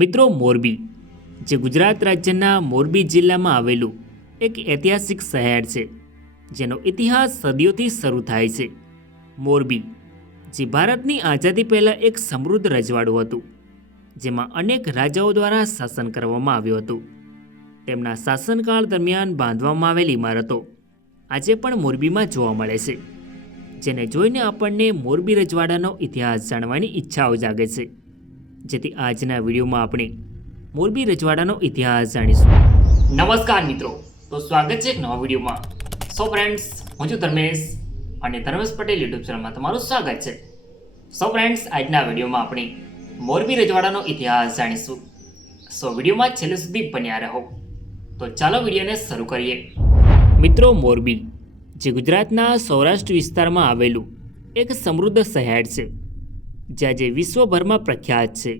મિત્રો, મોરબી જે ગુજરાત રાજ્યના મોરબી જિલ્લામાં આવેલું એક ઐતિહાસિક શહેર છે, જેનો ઇતિહાસ સદીઓથી શરૂ થાય છે. મોરબી જે ભારતની આઝાદી પહેલાં એક સમૃદ્ધ રજવાડું હતું, જેમાં અનેક રાજાઓ દ્વારા શાસન કરવામાં આવ્યું હતું. તેમના શાસનકાળ દરમિયાન બાંધવામાં આવેલી ઇમારતો આજે પણ મોરબીમાં જોવા મળે છે, જેને જોઈને આપણને મોરબી રજવાડાનો ઇતિહાસ જાણવાની ઈચ્છાઓ જાગે છે. જેથી આજના વિડીયોમાં આપણે મોરબી રજવાડાનો ઇતિહાસ જાણીશું. નમસ્કાર મિત્રો, તો સ્વાગત છે એક નવા વિડીયોમાં. સો ફ્રેન્ડ્સ, હું છું ધર્મેશ અને ધર્મેશ પટેલ યુટ્યુબ ચેનલમાં તમારું સ્વાગત છે. સો ફ્રેન્ડ્સ, આજના વિડીયોમાં આપણે મોરબી રજવાડાનો ઇતિહાસ જાણીશું. સો વિડીયોમાં છેલ્લે સુધી બન્યા રહો. તો ચાલો વિડીયોને શરૂ કરીએ. મિત્રો, મોરબી જે ગુજરાતના સૌરાષ્ટ્ર વિસ્તારમાં આવેલું એક સમૃદ્ધ શહેર છે, જે આજે વિશ્વભરમાં પ્રખ્યાત છે.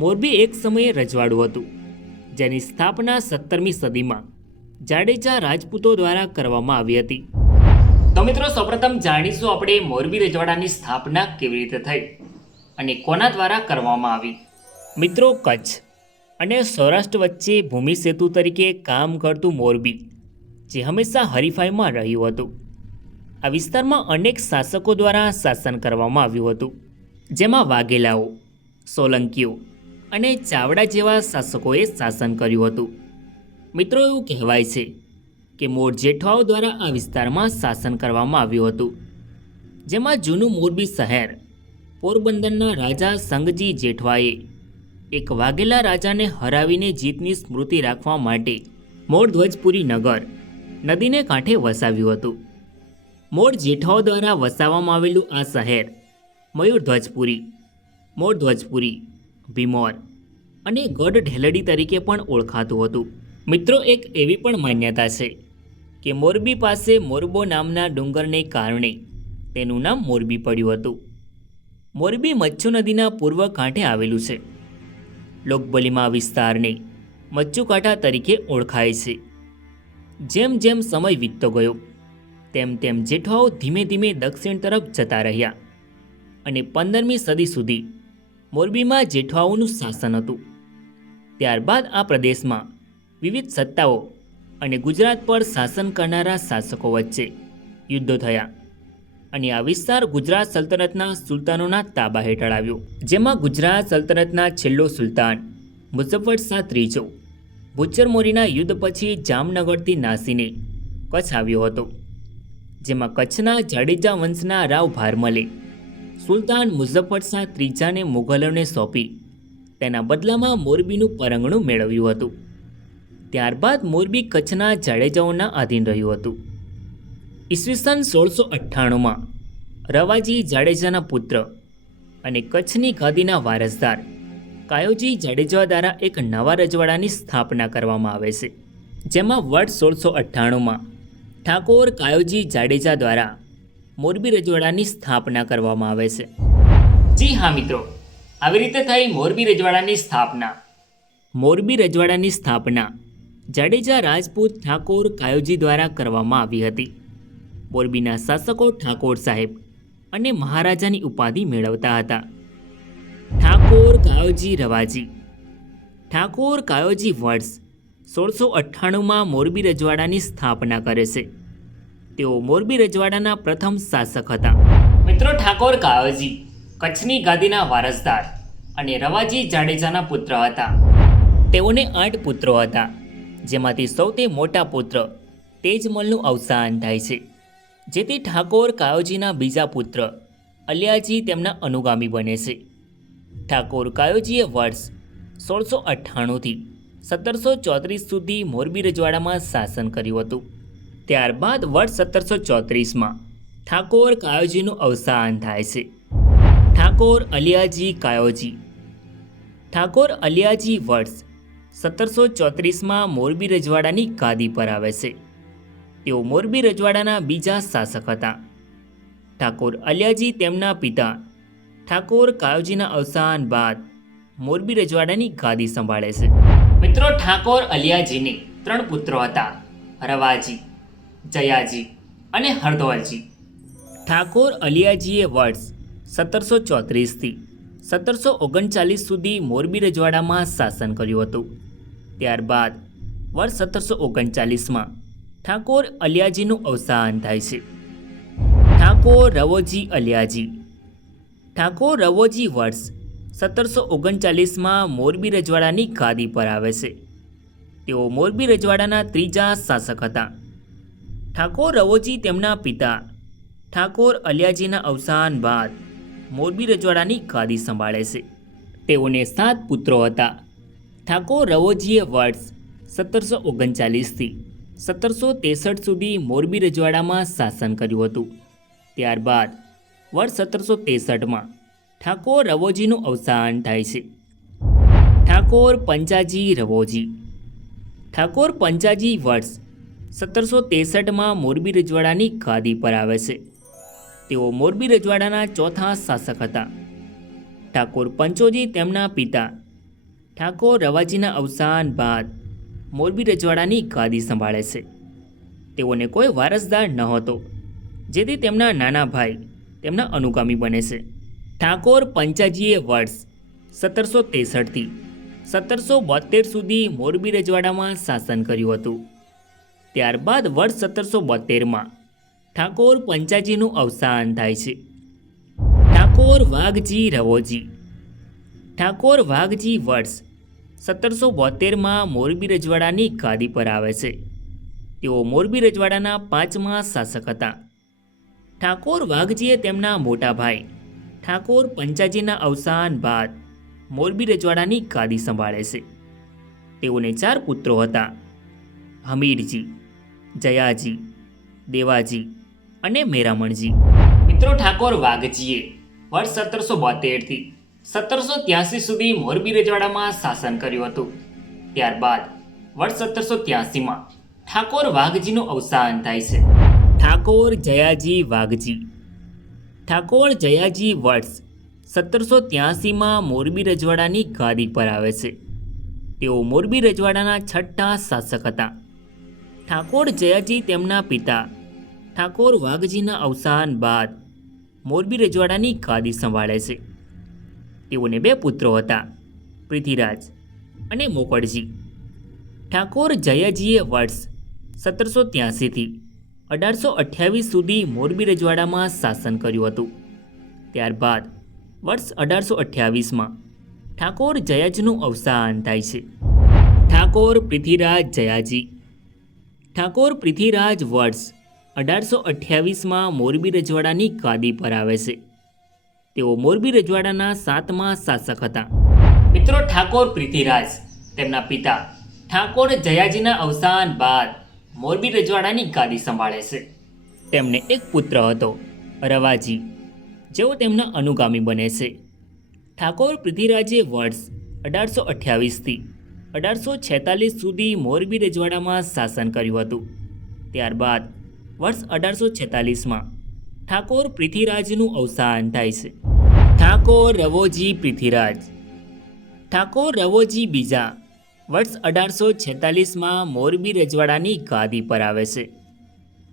મોરબી એક સમયે રજવાડું હતું, જેની સ્થાપના 17મી સદીમાં જાડેજા રાજપૂતો દ્વારા કરવામાં આવી હતી. તો મિત્રો, સૌપ્રથમ જાણીશું આપણે મોરબી રજવાડાની સ્થાપના કેવી રીતે થઈ અને કોના દ્વારા કરવામાં આવી. મિત્રો, કચ્છ અને સૌરાષ્ટ્ર વચ્ચે ભૂમિ સેતુ તરીકે કામ કરતું મોરબી જે હંમેશા હરીફાઈમાં રહ્યું હતું. આ વિસ્તારમાં અનેક શાસકો દ્વારા શાસન કરવામાં આવ્યું હતું, જેમાં વાઘેલાઓ, સોલંકીઓ અને ચાવડા જેવા શાસકોએ શાસન કર્યું હતું. મિત્રો, એવું કહેવાય છે કે મોર જેઠવાઓ દ્વારા આ વિસ્તારમાં શાસન કરવામાં આવ્યું હતું, જેમાં જૂનું મોરબી શહેર પોરબંદરના રાજા સંગજી જેઠવાએ એક વાઘેલા રાજાને હરાવીને જીતની સ્મૃતિ રાખવા માટે મોરધ્વજપુરી નગર નદીને કાંઠે વસાવ્યું હતું. મોર જેઠવાઓ દ્વારા વસાવવામાં આવેલું આ શહેર મયુરધ્વજપુરી, મોરધ્વજપુરી, ભીમોર અને ગઢ ઢેલડી તરીકે પણ ઓળખાતું હતું. મિત્રો, એક એવી પણ માન્યતા છે કે મોરબી પાસે મોરબો નામના ડુંગરને કારણે તેનું નામ મોરબી પડ્યું હતું. મોરબી મચ્છુ નદીના પૂર્વ કાંઠે આવેલું છે. લોકબોલીમાં વિસ્તારને મચ્છુકાંઠા તરીકે ઓળખાય છે. જેમ જેમ સમય વીતતો ગયો તેમ તેમ જેઠવાઓ ધીમે ધીમે દક્ષિણ તરફ જતા રહ્યા અને 15મી સદી સુધી મોરબીમાં જેઠવાઓનું શાસન હતું. ત્યારબાદ આ પ્રદેશમાં વિવિધ સત્તાઓ અને ગુજરાત પર શાસન કરનારા શાસકો વચ્ચે યુદ્ધો થયા અને આ વિસ્તાર ગુજરાત સલ્તનતના સુલતાનોના તાબા હેઠળ આવ્યો, જેમાં ગુજરાત સલ્તનતના છેલ્લો સુલતાન મુઝફ્ફર શાહ ત્રીજો ભુચ્ચરમોરીના યુદ્ધ પછી જામનગરથી નાસીને કચ્છ આવ્યો હતો, જેમાં કચ્છના જાડેજા વંશના રાવ ભારમલે સુલતાન મુઝફ્ફર શાહ ત્રીજાને મુઘલોને સોંપી તેના બદલામાં મોરબીનું પરંગણું મેળવ્યું હતું. ત્યારબાદ મોરબી કચ્છના જાડેજાઓના આધીન રહ્યું હતું. ઈસવીસન 1698માં રવાજી જાડેજાના પુત્ર અને કચ્છની ગાદીના વારસદાર કાયોજી જાડેજા દ્વારા એક નવા રજવાડાની સ્થાપના કરવામાં આવે છે, જેમાં વર્ષ 1698માં ઠાકોર કાયોજી જાડેજા દ્વારા મોરબી રજવાડાની સ્થાપના કરવામાં આવે છે. જી હા મિત્રો, આવી રીતે થઈ મોરબી રજવાડાની સ્થાપના. મોરબી રજવાડાની સ્થાપના જાડેજા રાજપૂત ઠાકોર કાયોજી દ્વારા કરવામાં આવી હતી. મોરબીના શાસકો ઠાકોર સાહેબ અને મહારાજાની ઉપાધિ મેળવતા હતા. ઠાકોર કાયોજી રવાજી. ઠાકોર કાયોજી વર્ષ 1698માં મોરબી રજવાડાની સ્થાપના કરે છે. તેઓ મોરબી રજવાડાના પ્રથમ શાસક હતા. મિત્રો, ઠાકોર કાયોજી કચ્છની ગાદીના વારસદાર અને રવાજી જાડેજાના પુત્ર હતા. તેઓને 8 પુત્રો હતા, જેમાંથી સૌથી મોટા પુત્ર તેજમલનું અવસાન થાય છે, જેથી ઠાકોર કાયોજીના બીજા પુત્ર અલિયાજી તેમના અનુગામી બને છે. ઠાકોર કાયોજીએ વર્ષ 1698થી 1734 સુધી મોરબી રજવાડામાં શાસન કર્યું હતું. ત્યારબાદ વર્ષ 1734માં ઠાકોર કાયોજીનું અવસાન થાય છે. ઠાકોર અલિયાજી કાયોજી. ઠાકોર અલિયાજી વર્ષ 1734માં મોરબી રજવાડાની ગાદી પર આવે છે. તેઓ મોરબી રજવાડાના બીજા શાસક હતા. ઠાકોર અલિયાજી તેમના પિતા ઠાકોર કાયોજીના અવસાન બાદ મોરબી રજવાડાની ગાદી સંભાળે છે. મિત્રો, ઠાકોર અલિયાજીને 3 પુત્રો હતા: રવાજી, જયાજી અને હરધવલજી. ઠાકોર અલિયાજીએ વર્ષ 1734થી 1739 સુધી મોરબી રજવાડામાં શાસન કર્યું હતું. ત્યારબાદ વર્ષ 1739માં ઠાકોર અલિયાજીનું અવસાન થાય છે. ઠાકોર રવોજી અલિયાજી. ઠાકોર રવોજી વર્ષ 1739માં મોરબી રજવાડાની ગાદી પર આવે છે. તેઓ મોરબી રજવાડાના ત્રીજા શાસક હતા. ઠાકોર રવોજી તેમના પિતા ઠાકોર અલિયાજીના અવસાન બાદ મોરબી રજવાડાની ગાદી સંભાળે છે. તેઓને 7 પુત્રો હતા. ઠાકોર રવોજીએ વર્ષ 1739થી 1763 સુધી મોરબી રજવાડામાં શાસન કર્યું હતું. ત્યારબાદ વર્ષ 1763માં ઠાકોર રવોજીનું અવસાન થાય છે. ઠાકોર પંચાજી રવોજી. ઠાકોર પંચાજી વર્ષ 1763માં મોરબી રજવાડાની ગાદી પર આવે છે. તેઓ મોરબી રજવાડાના ચોથા શાસક હતા. ઠાકોર પંચોજી તેમના પિતા ઠાકોર રવાજીના અવસાન બાદ મોરબી રજવાડાની ગાદી સંભાળે છે. તેઓને કોઈ વારસદાર નહોતો, જેથી તેમના નાના ભાઈ તેમના અનુગામી બને છે. ઠાકોર પંચાજીએ વર્ષ 1763થી 1772 સુધી મોરબી રજવાડામાં શાસન કર્યું હતું. ત્યારબાદ વર્ષ 1772માં ઠાકોર પંચાજીનું અવસાન થાય છે. ઠાકોર વાઘજી રવોજી. ઠાકોર વાઘજી વર્ષ 1772માં મોરબી રજવાડાની ગાદી પર આવે છે. તેઓ મોરબી રજવાડાના 5મા શાસક હતા. ઠાકોર વાઘજીએ તેમના મોટા ભાઈ ઠાકોર પંચાજીના અવસાન બાદ મોરબી રજવાડાની ગાદી સંભાળે છે. તેઓને 4 પુત્રો હતા: હમીરજી, જયાજી, દેવાજી અને મેરામણજી. મિત્રો, ઠાકોર વાઘજીએ વર્ષ 1772થી 1783 સુધી મોરબી રજવાડામાં શાસન કર્યું હતું. ત્યારબાદ વર્ષ 1783માં ઠાકોર વાઘજીનું અવસાન થાય છે. ઠાકોર જયાજી વાઘજી. ઠાકોર જયાજી વર્ષ 1783માં મોરબી રજવાડાની ગાદી પર આવે છે. તેઓ મોરબી રજવાડાના 6થા શાસક હતા. ઠાકોર જયાજી તેમના પિતા ઠાકોર વાઘજીના અવસાન બાદ મોરબી રજવાડાની ગાદી સંભાળે છે. તેઓને 2 પુત્રો હતા: પૃથ્વીરાજ અને મોકળજી. ઠાકોર જયાજીએ વર્ષ 1783થી 1828 સુધી મોરબી રજવાડામાં શાસન કર્યું હતું. ત્યારબાદ વર્ષ 1828માં ઠાકોર જયાજીનું અવસાન થાય છે. ઠાકોર પૃથ્વીરાજ જયાજી. ઠાકોર પૃથ્વીરાજ વર્ષ 1828માં મોરબી રજવાડાની ગાદી પર આવે છે. તેઓ મોરબી રજવાડાના 7મા શાસક હતા. મિત્રો, ઠાકોર પૃથ્વીરાજ તેમના પિતા ઠાકોર જયાજીના અવસાન બાદ મોરબી રજવાડાની ગાદી સંભાળે છે. તેમને 1 પુત્ર હતો, રવાજી, જેઓ તેમના અનુગામી બને છે. ઠાકોર પૃથ્વીરાજે વર્ષ 1828થી 1846 સુધી મોરબી રજવાડામાં શાસન કર્યું હતું. ત્યારબાદ વર્ષ 1846માં ઠાકોર પૃથ્વીરાજનું અવસાન થાય છે. ઠાકોર રવોજી પૃથ્વીરાજ. ઠાકોર રવોજી બીજા વર્ષ 1846માં મોરબી રજવાડાની ગાદી પર આવે છે.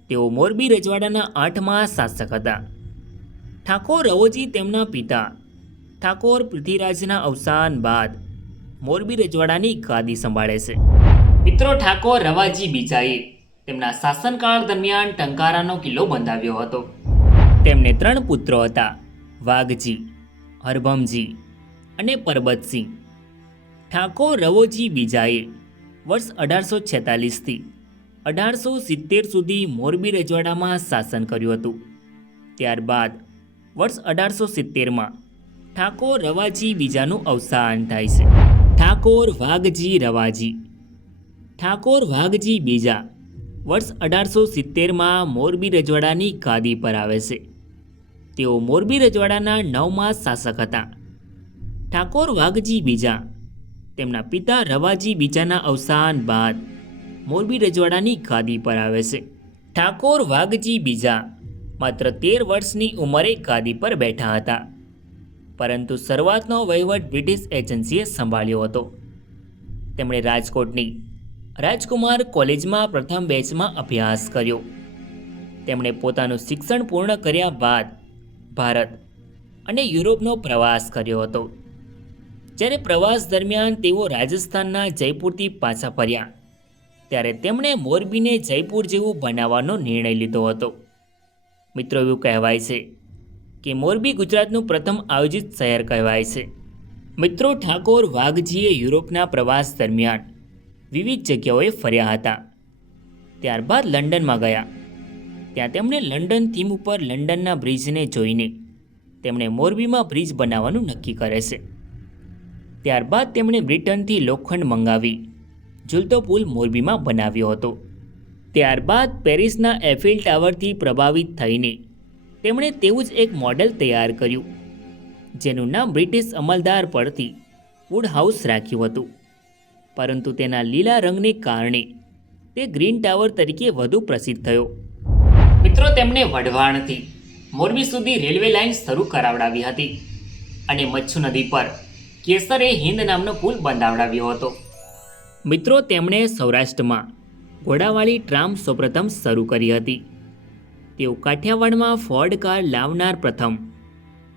તેઓ મોરબી રજવાડાના 8મા શાસક હતા. ઠાકોર રવોજી તેમના પિતા ઠાકોર પૃથ્વીરાજના અવસાન બાદ મોરબી રજવાડાની ગાદી સંભાળે છે. મિત્રો, ઠાકોર રવાજી બીજાએ તેમના શાસનકાળ દરમિયાન ટંકારાનો કિલ્લો બંધાવ્યો હતો. તેમને 3 પુત્રો હતા: વાઘજી, હરભમજી અને પરબતસિંહ. ઠાકોર રવોજી બીજાએ વર્ષ 1846થી 1870 સુધી મોરબી રજવાડામાં શાસન કર્યું હતું. ત્યારબાદ વર્ષ 1870માં ઠાકોર રવાજી બીજાનું અવસાન થાય છે. ઠાકોર વાઘજી રવાજી. ઠાકોર વાઘજી બીજા વર્ષ 1870માં મોરબી રજવાડાની ગાદી પર આવે છે. તેઓ મોરબી રજવાડાના 9મા શાસક હતા. ઠાકોર વાઘજી બીજા તેમના પિતા રવાજી બીજાના અવસાન બાદ મોરબી રજવાડાની ગાદી પર આવે છે. ઠાકોર વાઘજી બીજા માત્ર 13 વર્ષની ઉંમરે ગાદી પર બેઠા હતા, પરંતુ શરૂઆતનો વહીવટ બ્રિટિશ એજન્સીએ સંભાળ્યો હતો. તેમણે રાજકોટની રાજકુમાર કોલેજમાં પ્રથમ બેચમાં અભ્યાસ કર્યો. તેમણે પોતાનું શિક્ષણ પૂર્ણ કર્યા બાદ ભારત અને યુરોપનો પ્રવાસ કર્યો હતો. જ્યારે પ્રવાસ દરમિયાન તેઓ રાજસ્થાનના જયપુરથી પાછા ફર્યા ત્યારે તેમણે મોરબીને જયપુર જેવું બનાવવાનો નિર્ણય લીધો હતો. મિત્રો, એવું કહેવાય છે કે મોરબી ગુજરાતનું પ્રથમ આયોજિત શહેર કહેવાય છે. મિત્રો, ઠાકોર વાઘજીએ યુરોપના પ્રવાસ દરમિયાન વિવિધ જગ્યાઓએ ફર્યા હતા. ત્યારબાદ લંડનમાં ગયા. ત્યાં તેમણે લંડન થીમ ઉપર લંડનના બ્રિજને જોઈને તેમણે મોરબીમાં બ્રિજ બનાવવાનું નક્કી કરે છે. ત્યારબાદ તેમણે બ્રિટનથી લોખંડ મંગાવી ઝૂલતો પુલ મોરબીમાં બનાવ્યો હતો. ત્યારબાદ પેરિસના એફિલ ટાવરથી પ્રભાવિત થઈને તેમણે તેવું જ એક મોડેલ તૈયાર કર્યું, જેનું નામ બ્રિટિશ અમલદાર પરથી વુડ હાઉસ રાખ્યું હતું. પરંતુ તેના લીલા રંગને કારણે તે ગ્રીન ટાવર તરીકે વધુ પ્રસિદ્ધ થયો. મિત્રો, તેમણે વઢવાણથી મોરબી સુધી રેલવે લાઇન શરૂ કરાવડાવી હતી અને મચ્છુ નદી પર કેસરે હિન્દ નામનો પુલ બંધાવડાવ્યો હતો. મિત્રો, તેમણે સૌરાષ્ટ્રમાં ઘોડાવાળી ટ્રામ સૌપ્રથમ શરૂ કરી હતી. તેઓ કાઠિયાવાડમાં ફોર્ડ કાર લાવનાર પ્રથમ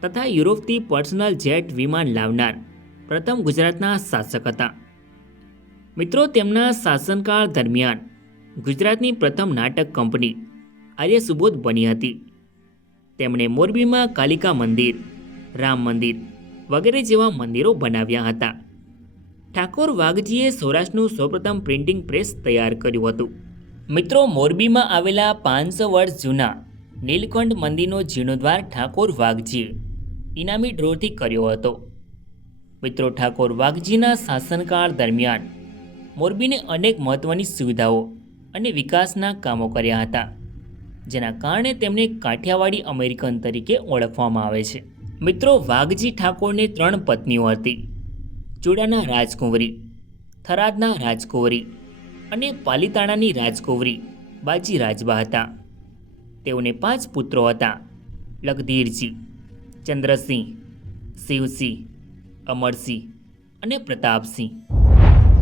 તથા યુરોપથી પર્સનલ જેટ વિમાન લાવનાર પ્રથમ ગુજરાતના શાસક હતા. મિત્રો, તેમના શાસનકાળ દરમિયાન ગુજરાતની પ્રથમ નાટક કંપની આર્ય સુબોધ બની હતી. તેમણે મોરબીમાં કાલિકા મંદિર, રામ મંદિર વગેરે જેવા મંદિરો બનાવ્યા હતા. ઠાકોર વાઘજીએ સૌરાષ્ટ્રનું સૌપ્રથમ પ્રિન્ટિંગ પ્રેસ તૈયાર કર્યું હતું. મિત્રો, મોરબીમાં આવેલા 500 વર્ષ જૂના નીલકંઠ મંદિરનો જીર્ણોદ્ધાર ઠાકોર વાઘજીએ ઇનામી ડ્રોથી કર્યો હતો. મિત્રો, ઠાકોર વાઘજીના શાસનકાળ દરમિયાન મોરબીને અનેક મહત્ત્વની સુવિધાઓ અને વિકાસના કામો કર્યા હતા, જેના કારણે તેમને કાઠિયાવાડી અમેરિકન તરીકે ઓળખવામાં આવે છે. મિત્રો, વાઘજી ઠાકોરને 3 પત્નીઓ હતી. ચુડાના રાજકુંવરી, થરાદના રાજકુંવરી અને પાલીતાણાની રાજકુંવરી બાજી રાજબા હતા. તેઓને 5 પુત્રો હતા: લખધીરજી, ચંદ્રસિંહ, શિવસિંહ, અમરસિંહ અને પ્રતાપસિંહ.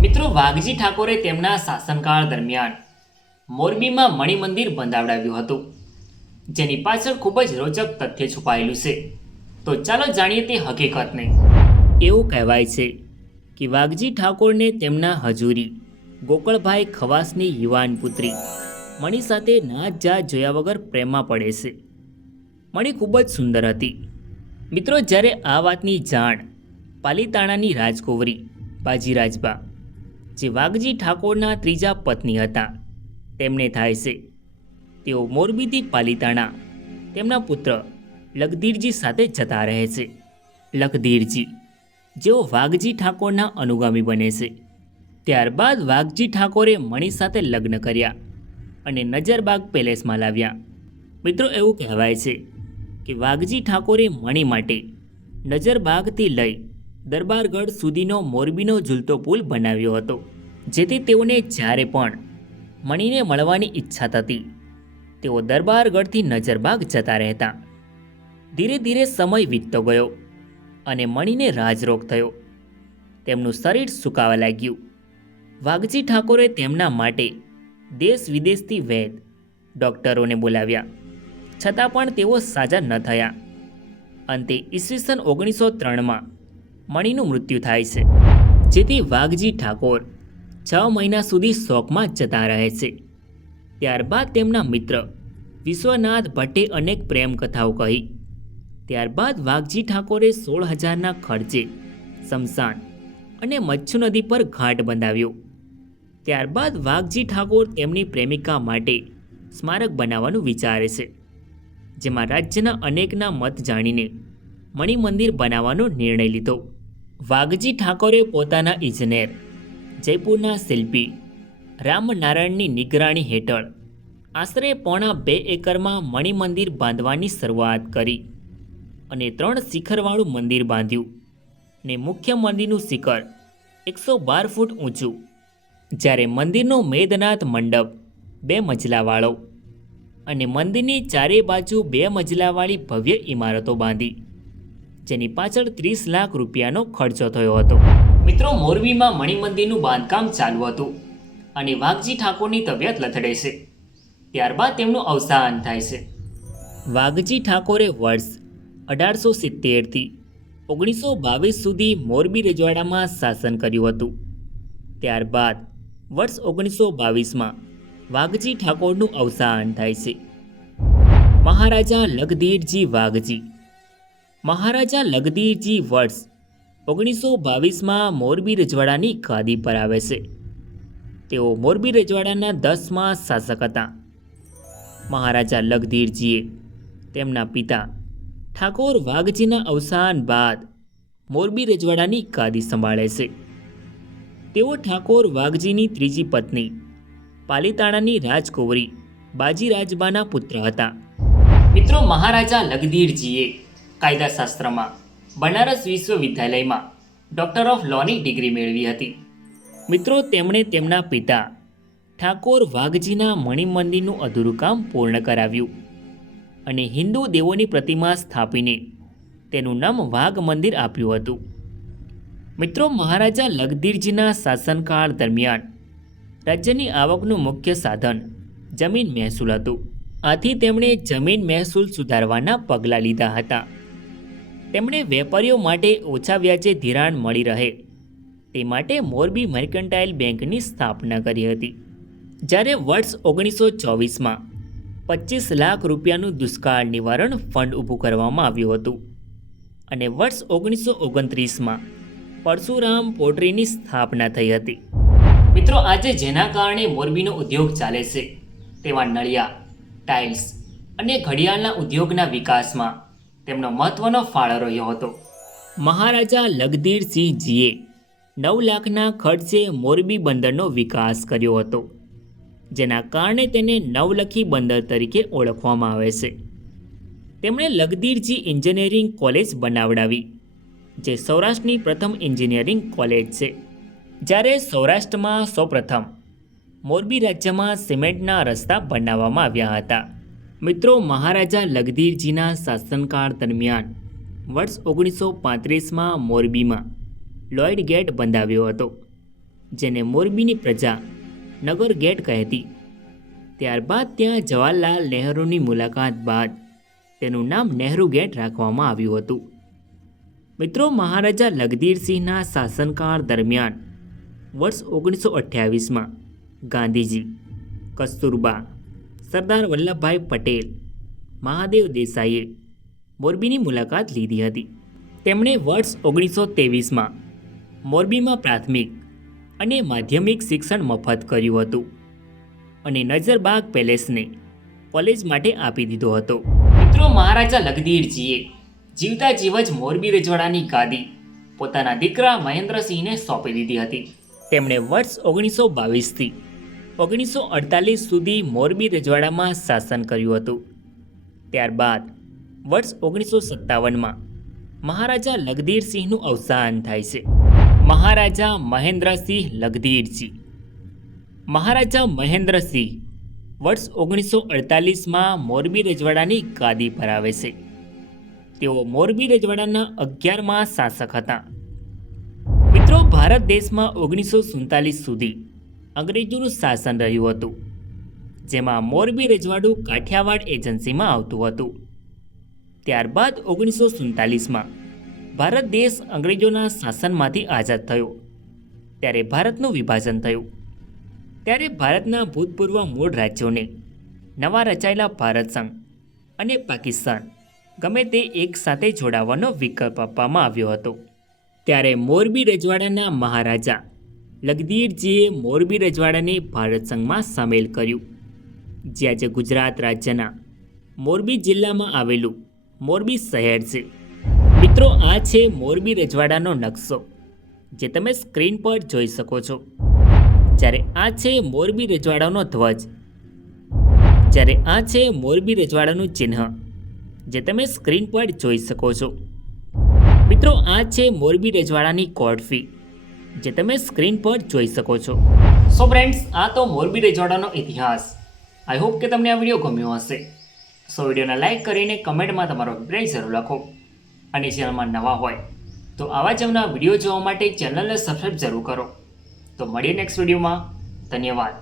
મિત્રો, વાઘજી ઠાકોરે તેમના શાસનકાળ દરમિયાન મોરબીમાં મણિમંદિર બંધાવડાવ્યું હતું, જેની પાછળ ખૂબ જ રોચક તથ્ય છુપાયેલું છે. તો ચાલો જાણીએ તે હકીકતને. એવું કહેવાય છે કે વાઘજી ઠાકોરને તેમના હજુરી ગોકળભાઈ ખવાસની યુવાન પુત્રી મણી સાથે નાત જાત જોયા વગર પ્રેમમાં પડે છે. મણી ખૂબ જ સુંદર હતી. મિત્રો, જ્યારે આ વાતની જાણ પાલીતાણાની રાજકુંવરી બાજી રાજબા, જે વાઘજી ઠાકોરના ત્રીજા પત્ની હતા, તેમને થાય છે, તેઓ મોરબીથી પાલીતાણા તેમના પુત્ર લખધીરજી સાથે જતા રહે છે. લખધીરજી, જેઓ વાઘજી ઠાકોરના અનુગામી બને છે. ત્યારબાદ વાઘજી ઠાકોરે મણી સાથે લગ્ન કર્યા અને નજરબાગ પેલેસમાં લાવ્યા. મિત્રો, એવું કહેવાય છે કે વાઘજી ઠાકોરે મણી માટે નજરબાગથી લઈ દરબારગઢ સુધીનો મોરબીનો ઝૂલતો પુલ બનાવ્યો હતો, જેથી તેઓને જ્યારે પણ મણીને મળવાની ઈચ્છા થતી તેઓ દરબારગઢથી નજરબાગ જતા રહેતા. ધીરે ધીરે સમય વીતતો ગયો અને મણીને રાજરોગ થયો. તેમનું શરીર સુકાવા લાગ્યું. વાઘજી ઠાકોરે તેમના માટે દેશ વિદેશથી વૈદ ડૉક્ટરોને બોલાવ્યા, છતાં પણ તેઓ સાજા ન થયા. અંતે ઈસવીસન 1903માં મણીનું મૃત્યુ થાય છે, જેથી વાઘજી ઠાકોર 6 મહિના સુધી શોકમાં જતા રહે છે. ત્યારબાદ તેમના મિત્ર વિશ્વનાથ ભટ્ટે અનેક પ્રેમ કથાઓ કહી. ત્યારબાદ વાઘજી ઠાકોરે 16,000ના ખર્ચે શમશાન અને મચ્છુ નદી પર ઘાટ બંધાવ્યો. ત્યારબાદ વાઘજી ઠાકોર તેમની પ્રેમિકા માટે સ્મારક બનાવવાનું વિચારે છે, જેમાં રાજ્યના અનેકના મત જાણીને મણિમંદિર બનાવવાનો નિર્ણય લીધો. વાઘજી ઠાકોરે પોતાના ઇજનેર જયપુરના શિલ્પી રામનારાયણની નિગરાણી હેઠળ આશરે 2.5 એકરમાં મણિમંદિર બાંધવાની શરૂઆત કરી અને 3 શિખરવાળું મંદિર બાંધ્યું ને મુખ્ય મંદિરનું શિખર 112 ફૂટ ઊંચું, જ્યારે મંદિરનો મેદનાથ મંડપ 2 મજલાવાળો અને મંદિરની ચારે બાજુ 2 મજલાવાળી ભવ્ય ઇમારતો બાંધી, જેની પાછળ 30 લાખ રૂપિયાનો ખર્ચો થયો હતો. મિત્રો, મોરબીમાં મણિમંદિરનું બાંધકામ ચાલુ હતું અને વાઘજી ઠાકોરની તબિયત લથડે છે. ત્યારબાદ તેમનું અવસાન થાય છે. વાઘજી ઠાકોરે વર્ષ 1870થી 1922 સુધી મોરબી રજવાડામાં શાસન કર્યું હતું. ત્યારબાદ વર્ષ 1922માં વાઘજી ઠાકોરનું અવસાન થાય છે. મહારાજા લખધીરજી વાઘજી. મહારાજા લખધીરજી વર્ષ 1922માં મોરબી રજવાડાની ગાદી પર આવે છે. તેઓ મોરબી રજવાડાના 10મા શાસક હતા. મહારાજા લખધીરજીએ તેમના પિતા ઠાકોર વાઘજીના અવસાન બાદ મોરબી રજવાડાની ગાદી સંભાળે છે. તેઓ ઠાકોર વાઘજીની ત્રીજી પત્ની પાલીતાણાની રાજકુંવરી બાજીરાજબાના પુત્ર હતા. મિત્રો, મહારાજા લખધીરજીએ કાયદાશાસ્ત્રમાં બનારસ વિશ્વવિદ્યાલયમાં ડૉક્ટર ઓફ લોની ડિગ્રી મેળવી હતી. મિત્રો, તેમણે તેમના પિતા ઠાકોર વાઘજીના મણિમંદિરનું અધૂરું કામ પૂર્ણ કરાવ્યું અને હિન્દુ દેવોની પ્રતિમા સ્થાપીને તેનું નામ વાઘ મંદિર આપ્યું હતું. મિત્રો, મહારાજા લખધીરજીના શાસનકાળ દરમિયાન રાજ્યની આવકનું મુખ્ય સાધન જમીન મહેસૂલ હતું. આથી તેમણે જમીન મહેસૂલ સુધારવાના પગલાં લીધા હતા. તેમણે વેપારીઓ માટે ઓછા વ્યાજે ધિરાણ મળી રહે તે માટે મોરબી મર્કન્ટાઇલ બેંકની સ્થાપના કરી હતી. જ્યારે વર્ષ 1924માં 25 લાખ રૂપિયાનું દુષ્કાળ નિવારણ ફંડ ઊભું કરવામાં આવ્યું હતું અને વર્ષ 1929માં પરશુરામ પોટ્રીની સ્થાપના થઈ હતી. મિત્રો, આજે જેના કારણે મોરબીનો ઉદ્યોગ ચાલે છે તેવા નળિયા, ટાઇલ્સ અને ઘડિયાળના ઉદ્યોગના વિકાસમાં તેમનો મહત્વનો ફાળો રહ્યો હતો. મહારાજા લખધીરસિંહજીએ 9 લાખના ખર્ચે મોરબી બંદરનો વિકાસ કર્યો હતો, જેના કારણે તેને નવલખી બંદર તરીકે ઓળખવામાં આવે છે. તેમણે લખધીરજી એન્જિનિયરિંગ કોલેજ બનાવડાવી, જે સૌરાષ્ટ્રની પ્રથમ એન્જિનિયરિંગ કોલેજ છે. જ્યારે સૌરાષ્ટ્રમાં સૌપ્રથમ મોરબી રાજ્યમાં સિમેન્ટના રસ્તા બનાવવામાં આવ્યા હતા. મિત્રો, મહારાજા લખધીરજીના શાસનકાળ દરમિયાન વર્ષ 1935માં મોરબીમાં લોયડ ગેટ બંધાવ્યો હતો, જેને મોરબીની પ્રજા નગર ગેટ કહેતી. ત્યારબાદ ત્યાં જવાહરલાલ નહેરુની મુલાકાત બાદ તેનું નામ નહેરુ ગેટ રાખવામાં આવ્યું હતું. મિત્રો, મહારાજા લખધીરસિંહના શાસનકાળ દરમિયાન વર્ષ 1928માં ગાંધીજી, કસ્તુરબા, સરદાર વલ્લભભાઈ પટેલ, મહાદેવ દેસાઈએ મોરબીની મુલાકાત લીધી હતી. તેમણે વર્ષ 1923માં મોરબીમાં પ્રાથમિક અને માધ્યમિક શિક્ષણ મફત કર્યું હતું અને નજરબાગ પેલેસને કોલેજ માટે આપી દીધો હતો. મિત્રો, મહારાજા લખધીરજીએ જીવતા જીવ જ મોરબી રજવાડાની ગાદી પોતાના દીકરા મહેન્દ્રસિંહને સોંપી દીધી હતી. તેમણે વર્ષ 1922થી 1948 સુધી મોરબી રજવાડામાં શાસન કર્યું હતું. ત્યારબાદ વર્ષ 1957માં મહારાજા લખધીરસિંહનું અવસાન થાય છે. મહારાજા મહેન્દ્રસિંહ લખધીરજી. મહારાજા મહેન્દ્રસિંહ વર્ષ 1948માં મોરબી રજવાડાની ગાદી પર આવે છે. તેઓ મોરબી રજવાડાના 11મા શાસક હતા. મિત્રો, ભારત દેશમાં 1947 સુધી અંગ્રેજોનું શાસન રહ્યું હતું, જેમાં મોરબી રજવાડું કાઠિયાવાડ એજન્સીમાં આવતું હતું. ત્યારબાદ 1947માં ભારત દેશ અંગ્રેજોના શાસનમાંથી આઝાદ થયો ત્યારે ભારતનું વિભાજન થયું. ત્યારે ભારતના ભૂતપૂર્વ મૂળ રાજ્યોને નવા રચાયેલા ભારત સંઘ અને પાકિસ્તાન ગમે તે એક સાથે જોડાવાનો વિકલ્પ આપવામાં આવ્યો હતો. ત્યારે મોરબી રજવાડાના મહારાજા લખધીરજીએ મોરબી રજવાડાને ભારત સંઘમાં સામેલ કર્યું, જે આજે ગુજરાત રાજ્યના મોરબી જિલ્લામાં આવેલું મોરબી શહેર છે. મિત્રો, આ છે મોરબી રજવાડાનો નકશો, જે તમે સ્ક્રીન પર જોઈ શકો છો. જ્યારે આ છે મોરબી રજવાડાનો ધ્વજ, જ્યારે આ છે મોરબી રજવાડાનું ચિહ્ન, જે તમે સ્ક્રીન પર જોઈ શકો છો. મિત્રો, આ છે મોરબી રજવાડાની કોર્ટ ફી, જે તમે સ્ક્રીન પર જોઈ શકો છો. સો ફ્રેન્ડ્સ, આ તો મોરબી રજવાડાનો ઇતિહાસ. આઈ હોપ કે તમને આ વિડીયો ગમ્યો હશે. સો વિડીયોને લાઇક કરીને કમેન્ટમાં તમારો અભિપ્રાય જરૂર લખો અને ચેનલમાં નવા હોય તો આવા જ અવના વિડીયો જોવા માટે ચેનલને સબસ્ક્રાઈબ જરૂર કરો. તો મળીએ નેક્સ્ટ વિડીયોમાં. ધન્યવાદ.